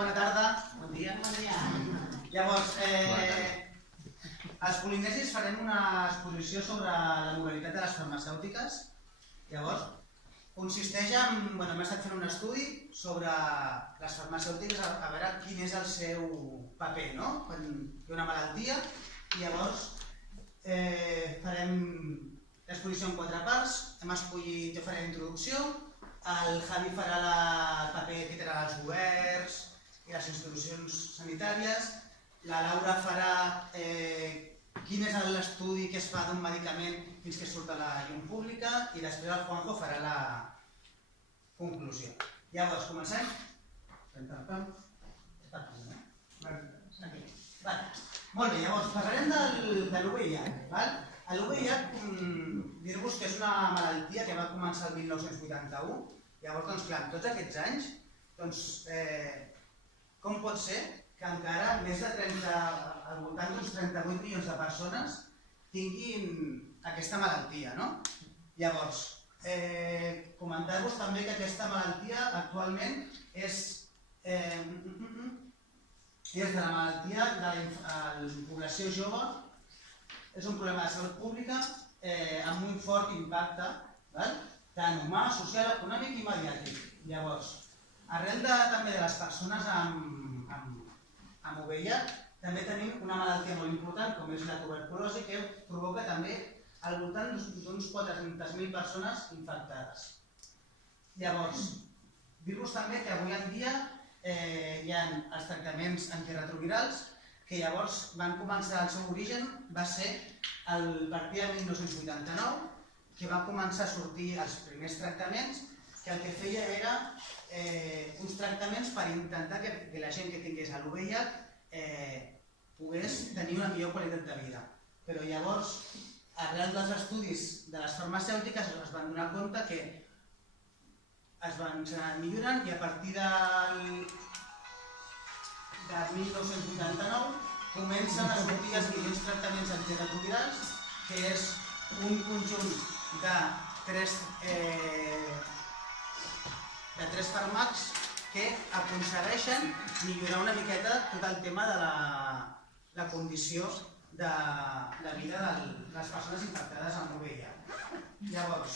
Bona tarda, bon dia. Llavors, als polinesis farem una exposició sobre la mobilitat de les farmacèutiques. Llavors, consisteix en... hem estat fent un estudi sobre les farmacèutiques a veure quin és el seu paper, no? Quan hi ha una malaltia. I llavors farem l'exposició en 4 parts. Hem escollit, jo faré la introducció, el Javi farà el paper que tenen els governs i les institucions sanitàries, la Laura farà quin és l'estudi que es fa d'un medicament fins que surt a la llum pública i després el Juanjo farà la conclusió. Llavors, comencem? Molt bé, llavors parlarem de l'UVIH. L'UVIH, dir-vos que és una malaltia que va començar el 1981. Llavors, clar, en tots aquests anys, com pot ser que encara més de 30, al voltant d'uns 38 milions de persones tinguin aquesta malaltia, no? Llavors, comentar-vos també que aquesta malaltia actualment és de la malaltia de la població jove, és un problema de salut pública amb un fort impacte, tant humà, social, econòmic i mediàtic. Llavors, arrel també de les persones amb VIH, també tenim una malaltia molt important, com és la tuberculosi, que provoca també al voltant d'uns 400.000 persones infectades. Llavors, dir-vos també que avui en dia hi ha els tractaments antiretrovirals, que llavors van començar, el seu origen va ser a partir de 1989, que van començar a sortir els primers tractaments, que el que feia era uns tractaments per intentar que la gent que tingués l'UVIH pogués tenir una millor qualitat de vida. Però llavors, arrel dels estudis de les farmacèutiques, es van donar compte que es van anar millorant i a partir de 1989 comencen a sortir els millors tractaments antiretrovirals, que és un conjunt de tres fàrmacs que aconsegueixen millorar una miqueta tot el tema de la condició de vida de les persones infectades amb VIH. Llavors,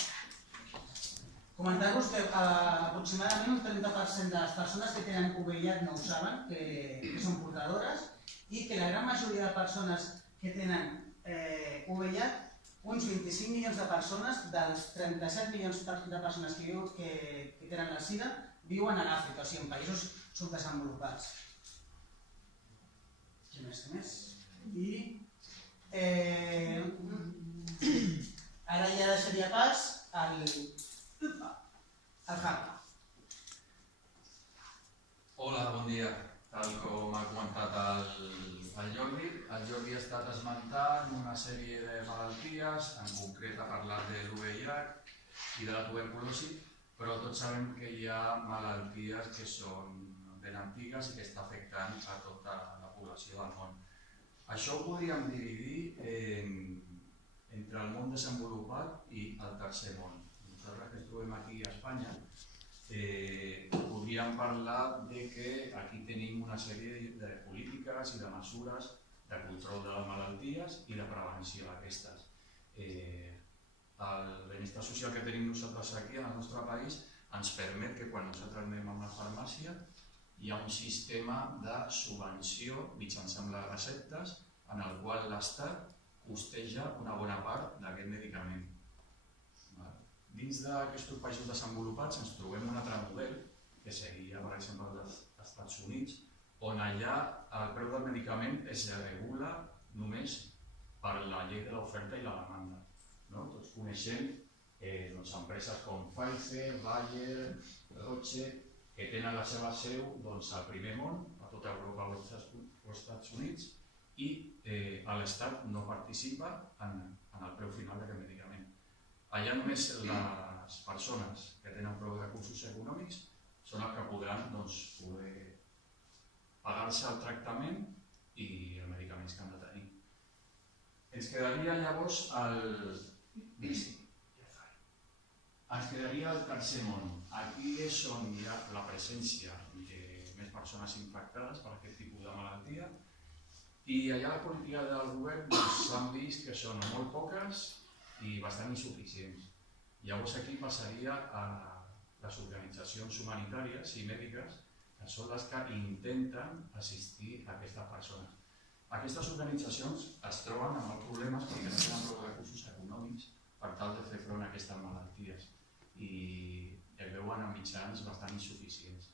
comentar-vos que aproximadament un 30% de les persones que tenen VIH no ho saben, que són portadores, i que la gran majoria de persones que tenen VIH, uns 25 milions de persones, dels 37 milions de persones que tenen la SIDA, viuen a l'Àfrica, o sigui, en països subdesenvolupats. Què més? I ara ja deixaria pas al Javi. Hola, bon dia. Tal com ha comentat el Jordi ha estat esmentant una sèrie de malalties, en concret ha parlat de l'UVIH i de la tuberculosi, però tots sabem que hi ha malalties que són ben antigues i que està afectant a tota la població del món. Això ho podríem dividir entre el món desenvolupat i el tercer món. Nosaltres que ens trobem aquí a Espanya, podríem parlar de que aquí tenim una sèrie de polítiques i de mesures de control de les malalties i de prevenció d'aquestes. El benestar social que tenim nosaltres aquí en el nostre país ens permet que quan nosaltres anem a una farmàcia hi ha un sistema de subvenció mitjançant les receptes en el qual l'Estat costeja una bona part d'aquest medicament. Dins d'aquests països desenvolupats ens trobem un altre model que seguia, per exemple, als Estats Units, on allà el preu del medicament es regula només per la llei de l'oferta i la demanda. Tots coneixem empreses com Pfizer, Bayer, Roche, que tenen la seva seu al primer món, a tota Europa o als Estats Units, i l'Estat no participa en el preu final d'aquest medicament. Allà només les persones que tenen prou recursos econòmics són els que podran poder pagar-se el tractament i els medicaments que han de tenir. Ens quedaria llavors el tercer món. Aquí és on hi ha la presència més persones infectades per aquest tipus de malaltia. I allà les polítiques del govern s'han vist que són molt poques i bastant insuficients. Llavors aquí passaria a les organitzacions humanitàries i mèdiques, que són les que intenten assistir a aquestes persones. Aquestes organitzacions es troben amb els problemes perquè no tenen prou recursos econòmics per tal de fer front a aquestes malalties i es veuen en mitjans bastant insuficients.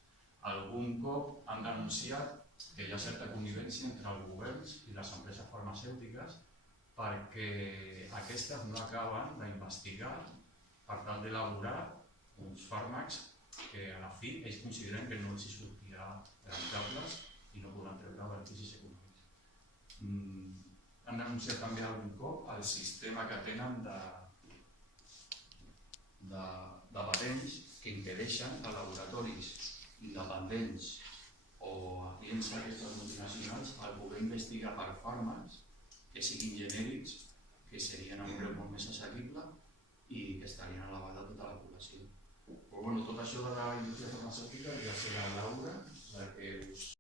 Algun cop han denunciat que hi ha certa connivència entre els governs i les empreses farmacèutiques perquè aquestes no acaben d'investigar per tal d'elaborar uns fàrmacs que a la fi ells consideren que no els sortirà rentables i no podran treure beneficis econòmics. Han denunciat també algun cop el sistema que tenen de patents que impedeixen a laboratoris independents o a clients d'aquestes multinacionals el poder investigar per fàrmacs que siguin genèrics, que serien a un preu molt més assequible i que estarien a l'abast de tota la població. Però tot això de la indústria farmacèutica ja serà Laura la que us